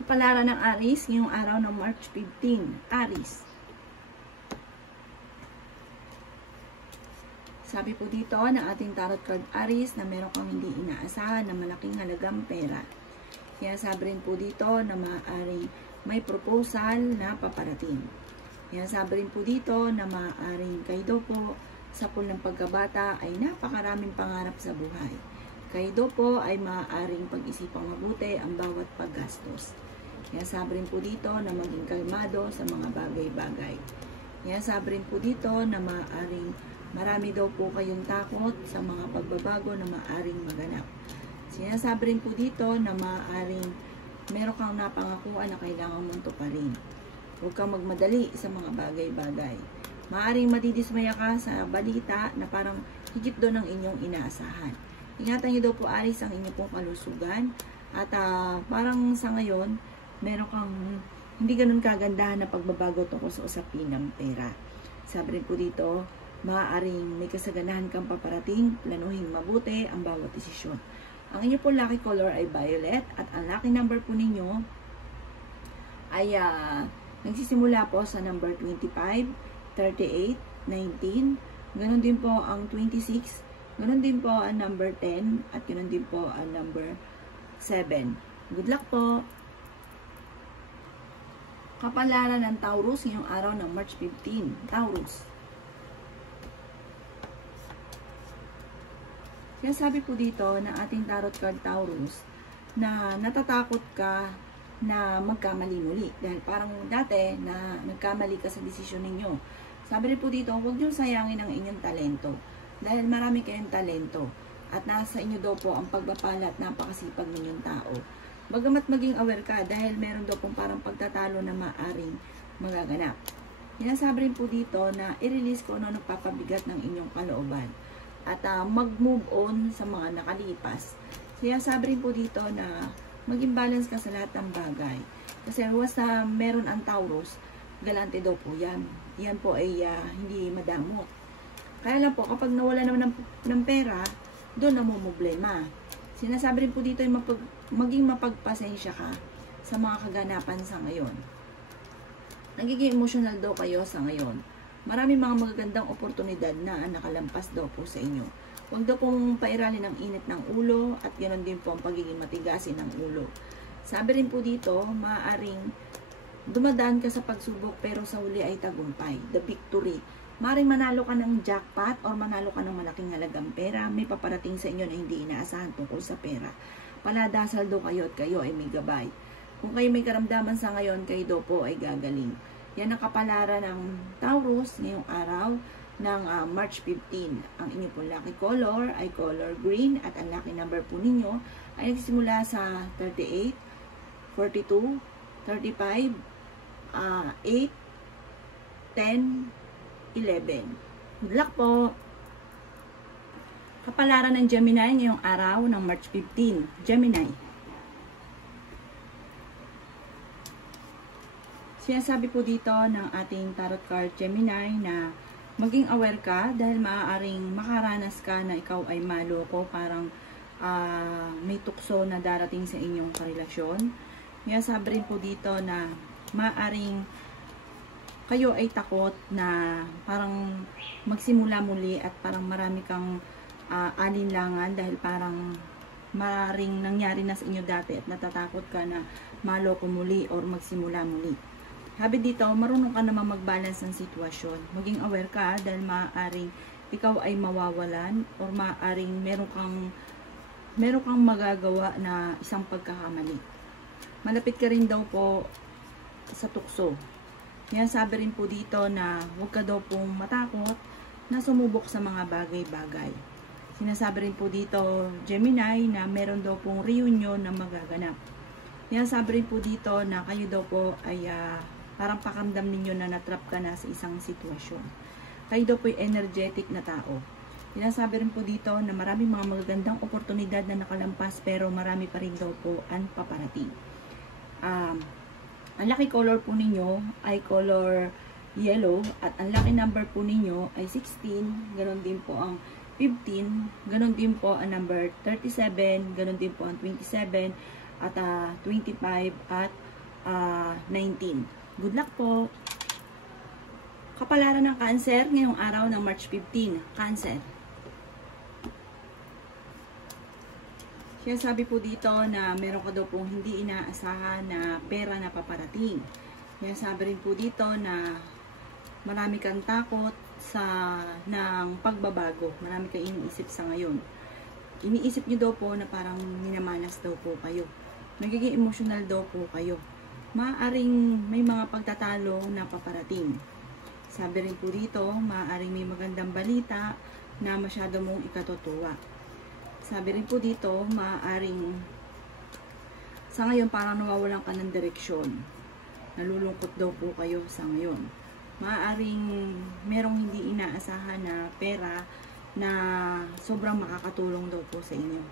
Kapalaran ng Aries, ngayong araw ng March 15. Aries. Sabi po dito ng ating tarot card Aries na meron kang hindi inaasahan na malaking halagang pera. Kaya sabi rin po dito na maaaring may proposal na paparating. Kaya sabi rin po dito na maaaring kayo po sa pulang pagkabata ay napakaraming pangarap sa buhay. Kayo po ay maaaring pag-isipang mabuti ang bawat paggastos. Kaya sabi rin po dito na maging kalmado sa mga bagay-bagay. Kaya sabi rin po dito na maaaring marami daw po kayong takot sa mga pagbabago na maaaring maganap. Sinasabi rin po dito na maaaring meron kang napangakuan na kailangan mong tuparin. Huwag kang magmadali sa mga bagay-bagay. Maaaring madidismaya ka sa balita na parang higit doon ang inyong inaasahan. Ingatan niyo daw po Aries ang inyong pong kalusugan at parang sa ngayon meron kang hindi ganun kagandahan na pagbabago tungkol sa usapin ng pera. Sabi rin po dito, maaaring may kasaganahan kang paparating, planuhin mabuti ang bawat desisyon. Ang inyo po lucky color ay violet at ang lucky number po ninyo ay nagsisimula po sa number 25, 38, 19, ganun din po ang 26, ganun din po ang number 10 at ganun din po ang number 7. Good luck po! Kapalaran ng Taurus ngayong araw ng March 15. Taurus. Kaya sabi po dito na ating tarot card Taurus na natatakot ka na magkamali muli. Dahil parang dati na nagkamali ka sa desisyon ninyo. Sabi rin po dito, huwag niyong sayangin ang inyong talento. Dahil marami kayong talento. At nasa inyo daw po ang pagpapala at napakasipag ninyong tao. Bagamat maging aware ka dahil meron daw pong parang pagtatalo na maaring magaganap. Sinasabi rin po dito na i-release ko ano nagpapabigat ng inyong kalooban at mag-move on sa mga nakalipas. Sinasabi rin po dito na maging balance ka sa lahat ng bagay. Kasi once na meron ang Taurus, galante daw po yan. Yan po ay hindi madamot. Kaya lang po kapag nawala naman ng pera, doon na mo problema. Sinasabi rin po dito ay maging mapagpasensya ka sa mga kaganapan sa ngayon. Nagiging emotional daw kayo sa ngayon. Maraming mga magagandang oportunidad na nakalampas daw po sa inyo. Huwag daw pong pairalin ang init ng ulo at ganoon din po ang pagiging matigasin ng ulo. Sabi rin po dito, maaaring dumadaan ka sa pagsubok pero sa huli ay tagumpay, the victory. Maring manalo ka ng jackpot or manalo ka ng malaking halagang pera, may paparating sa inyo na hindi inaasahan tungkol sa pera. Paladasal daw kayo at kayo ay may gabay. Kung kayo may karamdaman sa ngayon, kayo daw po ay gagaling. Yan ang kapalaran ng Taurus ngayong araw ng March 15. Ang inyo po lucky color ay color green at ang lucky number po ninyo ay nagsimula sa 38, 42, 35, 8, 10, 11. Good luck po! Kapalaran ng Gemini ngayong araw ng March 15. Gemini. Sinasabi po dito ng ating tarot card Gemini na maging aware ka dahil maaaring makaranas ka na ikaw ay maloko, parang may tukso na darating sa inyong karelasyon. Kaya sabi rin po dito na maaaring kayo ay takot na parang magsimula muli at parang marami kang alinlangan dahil parang maring nangyari na sa inyo dati at natatakot ka na maloko muli or magsimula muli. Sabi dito, marunong ka naman mag-balance ng sitwasyon. Maging aware ka dahil maaaring ikaw ay mawawalan or maaaring meron kang magagawa na isang pagkakamali. Malapit ka rin daw po sa tukso. Yan sabi rin po dito na huwag ka daw pong matakot na sumubok sa mga bagay-bagay. Sinasabi rin po dito, Gemini, na meron daw pong reunion na magaganap. Yan sabi rin po dito na kayo daw po ay parang pakamdam ninyo na natrap ka na sa isang sitwasyon. Kayo daw po ay energetic na tao. Sinasabi rin po dito na maraming mga magagandang oportunidad na nakalampas pero marami pa rin daw po ang paparating. Ang lucky color po ninyo ay color yellow at ang lucky number po ninyo ay 16, ganon din po ang 15, ganon din po ang number 37, ganon din po ang 27, at 25 at 19. Good luck po! Kapalaran ng Cancer ngayong araw ng March 15. Cancer. Siya sabi po dito na meron ka daw pong hindi inaasahan na pera na paparating. Siya sabi rin po dito na marami kang takot ng pagbabago. Marami kang iniisip sa ngayon. Iniisip nyo daw po na parang minamalas daw po kayo. Nagiging emotional daw po kayo. Maaaring may mga pagtatalo na paparating. Sabi rin po dito, maaaring may magandang balita na masyado mong ikatutuwa. Sabi rin po dito, maaaring sa ngayon parang nawawalan ka ng direksyon. Nalulungkot daw po kayo sa ngayon. Maaaring merong hindi inaasahan na pera na sobrang makakatulong daw po sa inyo.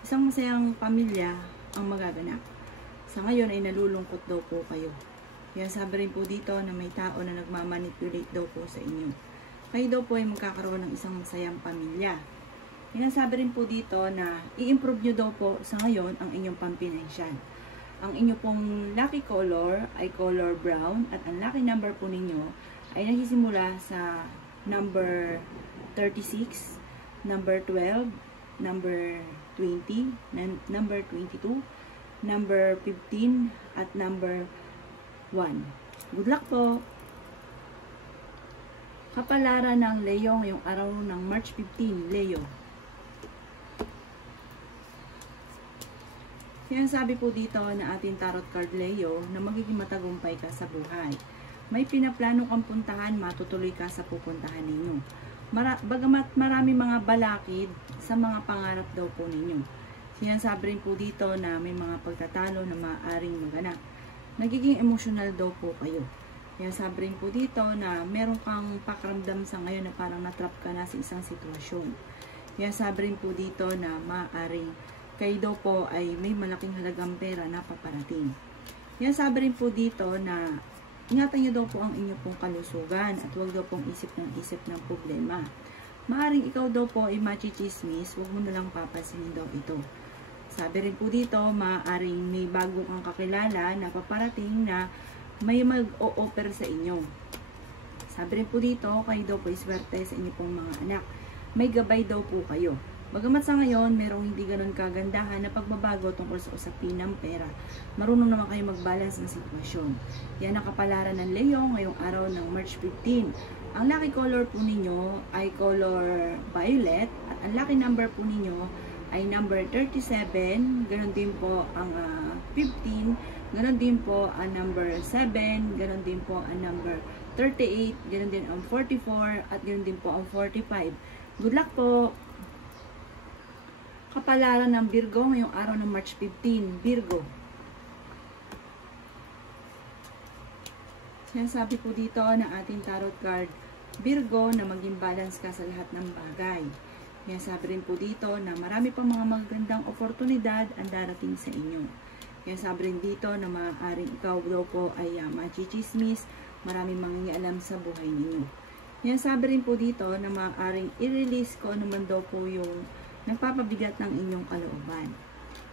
Isang masayang pamilya ang magaganap. Sa ngayon ay nalulungkot daw po kayo. Kaya sabi rin po dito na may tao na nagmamanipulate daw po sa inyo. Kayo daw po ay magkakaroon ng isang masayang pamilya. Sinasabi rin po dito na i-improve nyo daw po sa ngayon ang inyong pampinensyan. Ang inyong pong lucky color ay color brown at ang lucky number po ninyo ay nagsisimula sa number 36, number 12, number 20, number 22, number 15 at number 1. Good luck po! Kapalaran ng Leo ngayong araw ng March 15, Leo. Sinasabi po dito na ating tarot card Leo na magiging matagumpay ka sa buhay. May pinaplano kang puntahan, matutuloy ka sa pupuntahan ninyo. Bagamat marami mga balakid sa mga pangarap daw po ninyo. Sinasabi rin po dito na may mga pagtatalo na maaaring maganap. Nagiging emotional daw po kayo. Sinasabi rin po dito na meron kang pakiramdam sa ngayon na parang natrap ka na sa isang sitwasyon. Sinasabi rin po dito na maaaring kayo daw po ay may malaking halagang pera na paparating. Yan sabi rin po dito na ingatan nyo daw po ang inyong pong kalusugan at huwag daw pong isip ng problema. Maaring ikaw daw po ay machichismis, huwag mo na lang papansinin daw ito. Sabi rin po dito, maaaring may bago kang kakilala na paparating na may mag-o-offer sa inyo. Sabi rin po dito, kayo daw po iswerte sa inyong pong mga anak. May gabay daw po kayo. Bagamat sa ngayon, merong hindi ganun kagandahan na pagbabago tungkol sa usapin ng pera. Marunong naman kayo mag-balance ng sitwasyon. Yan ang kapalaran ng Leo ngayong araw ng March 15. Ang lucky color po ninyo ay color violet at ang lucky number po ninyo ay number 37, ganoon din po ang 15, ganoon din po ang number 7, ganoon din po ang number 38, ganoon din ang 44, at ganoon din po ang 45. Good luck po! Kapalaran ng Virgo ngayong araw ng March 15, Virgo. Sinasabi po dito ng ating tarot card, Virgo, na maging balance ka sa lahat ng bagay. Sinasabi rin po dito na marami pang mga magagandang oportunidad ang darating sa inyo. Sinasabi rin dito na maaaring ikaw daw po ay machichismis, maraming mangingialam sa buhay ninyo. Sinasabi rin po dito na maaaring i-release ko naman daw po yung nagpapabigat ng inyong kalooban.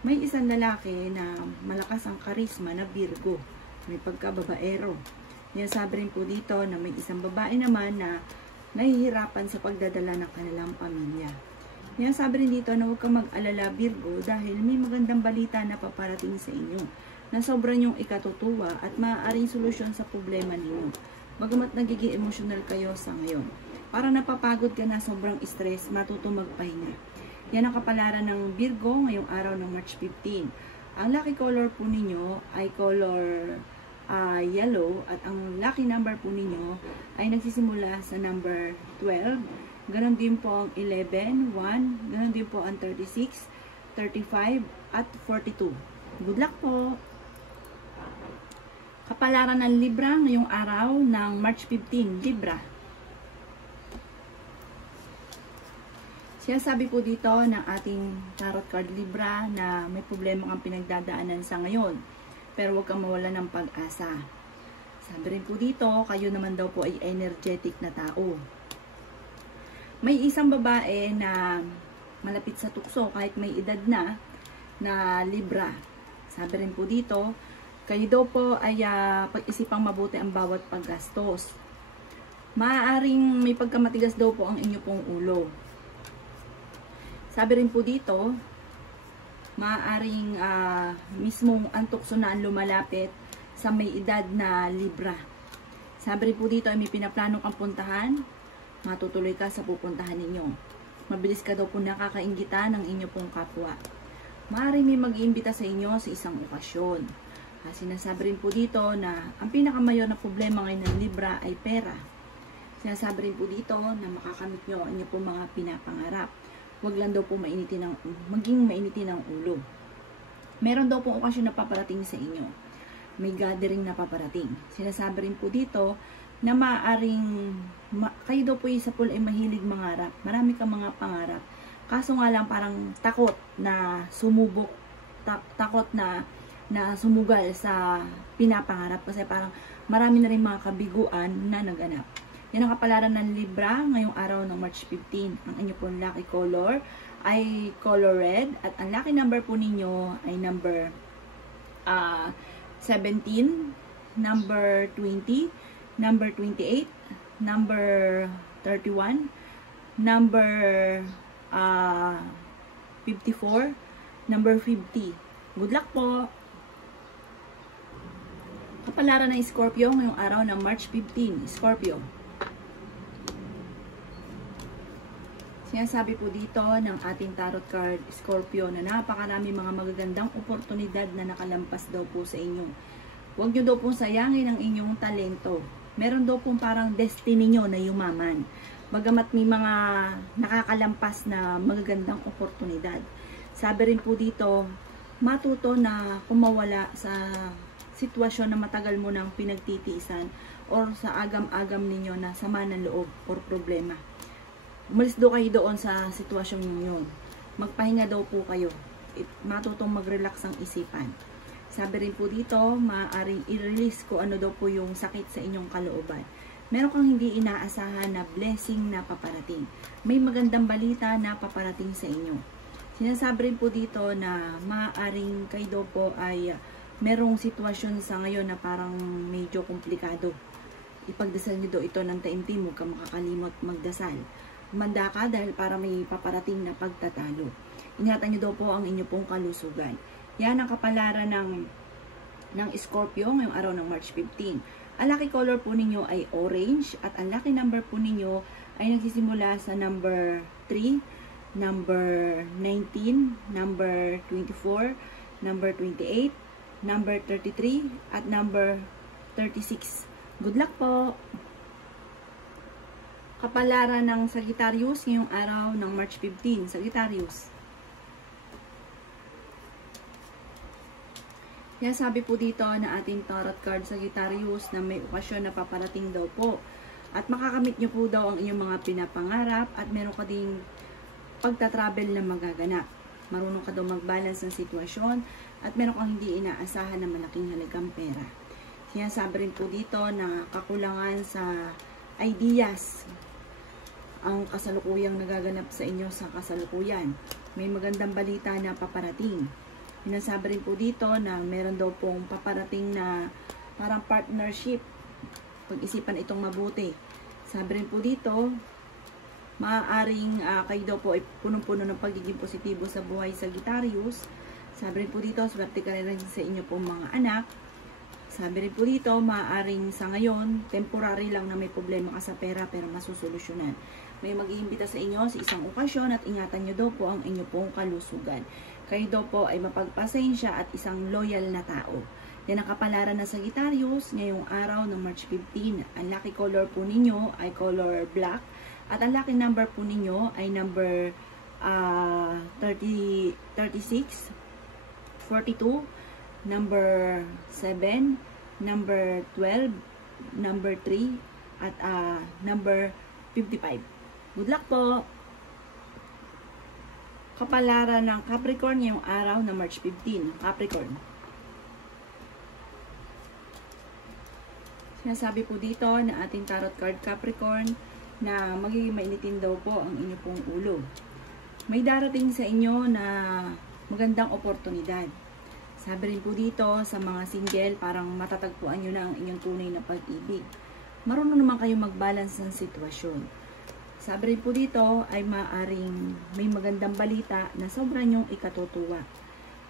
May isang lalaki na malakas ang karisma na Virgo, may pagkababaero. Sinasabi rin po dito na may isang babae naman na nahihirapan sa pagdadala ng kanilang pamilya. Sinasabi rin dito na huwag kang mag-alala Virgo dahil may magandang balita na paparating sa inyo na sobrang yung ikatutuwa at maaaring solusyon sa problema ninyo. Bagamat nagiging emotional kayo sa ngayon. Para napapagod ka na sobrang stress, matuto magpahinga. Yan ang kapalaran ng Virgo ngayong araw ng March 15. Ang lucky color po ninyo ay color yellow at ang lucky number po ninyo ay nagsisimula sa number 12. Ganon din po ang 11, 1, ganon din po ang 36, 35 at 42. Good luck po! Kapalaran ng Libra ngayong araw ng March 15, Libra. Sinasabi po dito ng ating tarot card Libra na may problema kang pinagdadaanan sa ngayon. Pero huwag kang mawala ng pag-asa. Sabi rin po dito, kayo naman daw po ay energetic na tao. May isang babae na malapit sa tukso kahit may edad na Libra. Sabi rin po dito, kayo daw po ay pag-isipang mabuti ang bawat paggastos. Maaaring may pagkamatigas daw po ang inyo pong ulo. Sabi rin po dito, maaaring mismong ang tukso na ang lumalapit sa may edad na Libra. Sabi rin po dito ay may pinaplano kang puntahan, matutuloy ka sa pupuntahan ninyo. Mabilis ka daw po nakakainggitan ng inyo pong kapwa. Maaaring may mag-iimbita sa inyo sa isang okasyon. Sinasabi rin po dito na ang pinakamayor na problema ngayon ng Libra ay pera. Sinasabi rin po dito na makakamit nyo ang inyo pong mga pinapangarap. Huwag lang daw po maging mainitin ang ulo. Meron daw pong okasyon na paparating sa inyo. May gathering na paparating. Sinasabi rin po dito na maaaring kayo daw po isa po ay mahilig mangarap. Marami kang mga pangarap. Kaso nga lang parang takot na sumubok, takot na sumugal sa pinapangarap kasi parang marami na rin mga kabiguan na naganap. Yan ang kapalaran ng Libra ngayong araw ng March 15. Ang inyo pong lucky color ay color red at ang lucky number po ninyo ay number 17, number 20, number 28, number 31, number 54, number 50. Good luck po! Kapalaran ng Scorpio ngayong araw ng March 15. Scorpio. Sinasabi po dito ng ating tarot card, Scorpio, na napakarami mga magagandang oportunidad na nakalampas daw po sa inyo. Huwag nyo daw pong sayangin ang inyong talento. Meron daw pong parang destiny nyo na yumaman. Bagamat may mga nakakalampas na magagandang oportunidad. Sabi rin po dito, matuto na kumawala sa sitwasyon na matagal mo nang pinagtitiisan or sa agam-agam ninyo na sama ng loob or problema. Umalis daw kayo doon sa sitwasyon yun. Magpahinga daw po kayo. Matutong mag-relax ang isipan. Sabi rin po dito, maaaring i-release ko ano daw po yung sakit sa inyong kalooban. Meron kang hindi inaasahan na blessing na paparating. May magandang balita na paparating sa inyo. Sinasabi rin po dito na maaaring kayo daw po ay merong sitwasyon sa ngayon na parang medyo komplikado. Ipagdasal nyo daw ito ng taimtim, huwag ka makakalimot magdasal. Humanda ka dahil para may paparating na pagtatalo. Ingatan nyo daw po ang inyo pong kalusugan. Yan ang kapalaran ng Scorpio ngayong araw ng March 15. Ang lucky color po ninyo ay orange at ang lucky number po ninyo ay nagsisimula sa number 3, number 19, number 24, number 28, number 33, at number 36. Good luck po! Kapalaran ng Sagittarius ngayong araw ng March 15. Sagittarius. Yan, sabi po dito na ating tarot card Sagittarius na may okasyon na paparating daw po. At makakamit nyo po daw ang inyong mga pinapangarap at meron ka ding pagta-travel na magaganap. Marunong ka daw mag-balance ng sitwasyon at meron kang hindi inaasahan na malaking halagang pera. Sinasabi rin po dito na kakulangan sa ideas ang kasalukuyang nagaganap sa inyo sa kasalukuyan. May magandang balita na paparating. Sinasabi rin po dito na meron daw pong paparating na parang partnership. Pag-isipan itong mabuti. Sabi rin po dito, maaaring kayo daw po ay punong-puno ng pagiging positibo sa buhay Sagittarius. Sabi rin po dito, swerte ka rin sa inyo pong mga anak. Sabi rin po dito, maaaring sa ngayon, temporary lang na may problema ka sa pera pero masusolusyonan. May mag-iimbita sa inyo sa isang okasyon at ingatan nyo daw po ang inyo pong kalusugan. Kayo daw po ay mapagpasensya at isang loyal na tao. Yan ang kapalaran ng Sagittarius ngayong araw ng March 15. Ang lucky color po ninyo ay color black at ang lucky number po ninyo ay number 36, 42, number 7, number 12, number 3, at number 55. Good luck po! Kapalaran ng Capricorn ngayong araw na March 15. Capricorn. Sinasabi po dito na ating tarot card Capricorn na magiging mainitin daw po ang inyo pong ulo. May darating sa inyo na magandang oportunidad. Sabi rin po dito sa mga single, parang matatagpuan nyo na ang inyong tunay na pag-ibig. Marunong naman kayo mag-balance ng sitwasyon. Sabi rin po dito ay maaring may magandang balita na sobra nyong ikatutuwa.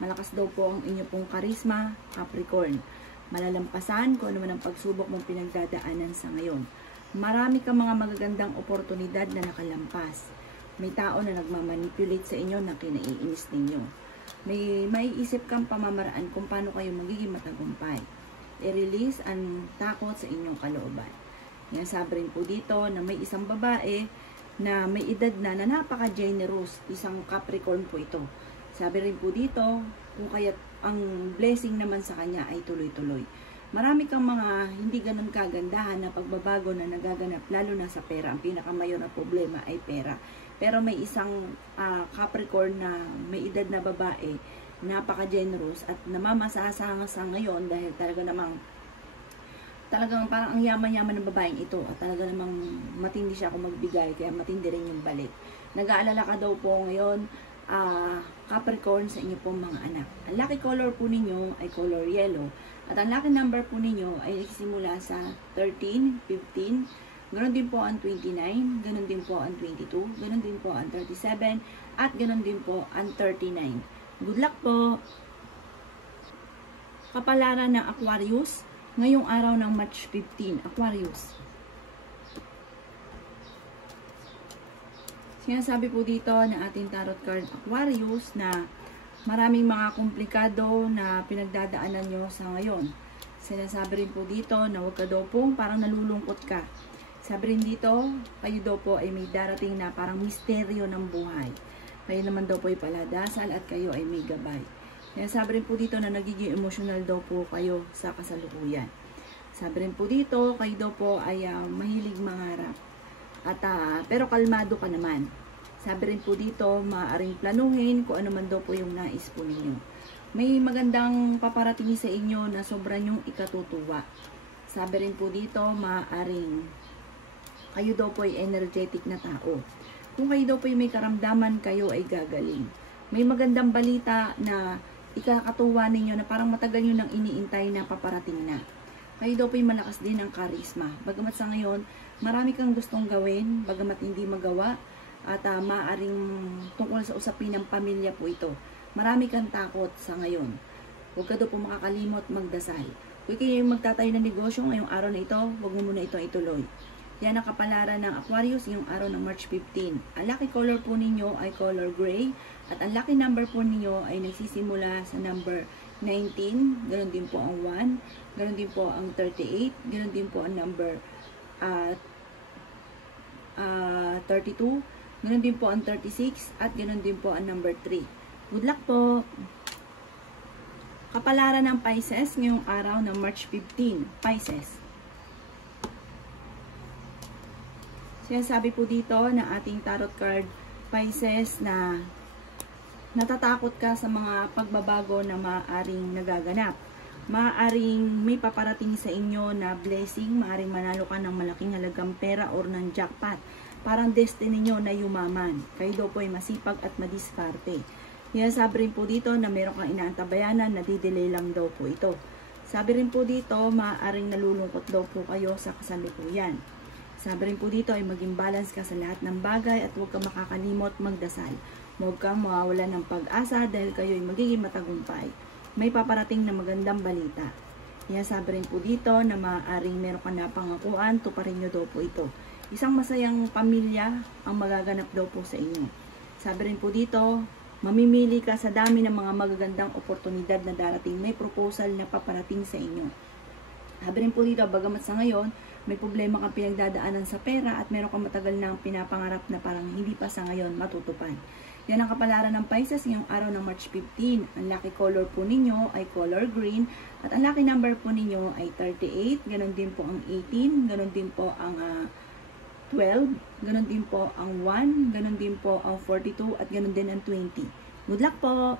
Malakas daw po ang inyong pong karisma, Capricorn. Malalampasan kung ano man ang pagsubok mong pinagdadaanan sa ngayon. Marami kang mga magagandang oportunidad na nakalampas. May tao na nagmamanipulate sa inyo na kinaiinis ninyo. May maiisip kang pamamaraan kung paano kayo magiging matagumpay. I-release ang takot sa inyong kalooban. Yan, sabi rin po dito na may isang babae na may edad na napaka-generous. Isang Capricorn po ito. Sabi rin po dito, kung kaya ang blessing naman sa kanya ay tuloy-tuloy. Marami kang mga hindi ganun kagandahan na pagbabago na nagaganap, lalo na sa pera. Ang pinakamayor na problema ay pera. Pero may isang Capricorn na may edad na babae, napaka-generous at namamasasanga sa ngayon dahil talagang parang ang yaman-yaman ng babaeng ito at talaga namang matindi siya kung magbigay, kaya matindi rin yung balik. Nag-aalala ka daw po ngayon, Capricorn, sa inyo pong mga anak. Ang lucky color po ninyo ay color yellow at ang lucky number po ninyo ay nagsisimula sa 13, 15, ganoon din po ang 29, ganoon din po ang 22, ganoon din po ang 37, at ganoon din po ang 39. Good luck po! Kapalaran ng Aquarius, ngayong araw ng March 15, Aquarius. Sinasabi po dito ng ating tarot card Aquarius na maraming mga komplikado na pinagdadaanan nyo sa ngayon. Sinasabi rin po dito na huwag ka daw pong parang nalulungkot ka. Sabi rin dito, kayo daw po ay may darating na parang misteryo ng buhay. Kayo naman daw po ay paladasal at kayo ay may gabay. Sinasabi rin po dito na nagiging emotional daw po kayo sa kasalukuyan. Sabi rin po dito, kayo daw po ay mahilig mangarap. At, pero kalmado ka naman. Sabi rin po dito, maaaring planuhin kung ano man daw po yung nais po ninyo. May magandang paparating sa inyo na sobra nyong ikatutuwa. Sabi rin po dito, maaaring kayo daw po ay energetic na tao. Kung kayo daw po ay may karamdaman, kayo ay gagaling. May magandang balita na ikakatuwa ninyo na parang matagal nyo nang iniintay na paparating na. Kayo daw po ay malakas din ang karisma. Bagamat sa ngayon, marami kang gustong gawin, bagamat hindi magawa, at maaaring tungkol sa usapin ng pamilya po ito. Marami kang takot sa ngayon. Huwag ka daw po makakalimot magdasal. Kung kayo magtatayo ng negosyo ngayong araw na ito, huwag mo muna ito ituloy. Yan ang kapalaran ng Aquarius ngayong araw ng March 15. Ang lucky color po ninyo ay color gray, at ang lucky number po ninyo ay nagsisimula sa number 19, ganoon din po ang 1, ganoon din po ang 38, ganoon din po ang number 32, ganoon din po ang 36, at ganoon din po ang number 3. Good luck po! Kapalaran ng Pisces ngayong araw ng March 15, Pisces. Sinasabi po dito ng ating tarot card, Pisces, na natatakot ka sa mga pagbabago na maaaring nagaganap. Maaaring may paparating sa inyo na blessing, maaaring manalo ka ng malaking halagang pera or ng jackpot. Parang destiny nyo na yumaman. Kayo daw po ay masipag at madiskarte. Sabi rin po dito na meron kang inaantabayanan na didelay lang daw po ito. Sabi rin po dito, maaaring nalulungkot daw po kayo sa kasalukuyan. Sabi rin po dito ay maging balance ka sa lahat ng bagay at huwag kang makakalimot magdasal. Huwag kang mawawala ng pag-asa dahil kayo ay magiging matagumpay. May paparating na magandang balita. Sabi rin po dito na maaaring meron ka na pangakuan, tuparin nyo daw po ito. Isang masayang pamilya ang magaganap daw po sa inyo. Sabi rin po dito, mamimili ka sa dami ng mga magagandang oportunidad na darating. May proposal na paparating sa inyo. Sabi rin po dito, bagamat sa ngayon, may problema kang pinagdadaanan sa pera at meron kang matagal na pinapangarap na parang hindi pa sa ngayon matutupad. Yan ang kapalaran ng Pisces ngayong araw ng March 15. Ang lucky color po ninyo ay color green at ang lucky number po ninyo ay 38, ganon din po ang 18, ganon din po ang 12, ganon din po ang 1, ganon din po ang 42 at ganon din ang 20. Good luck po!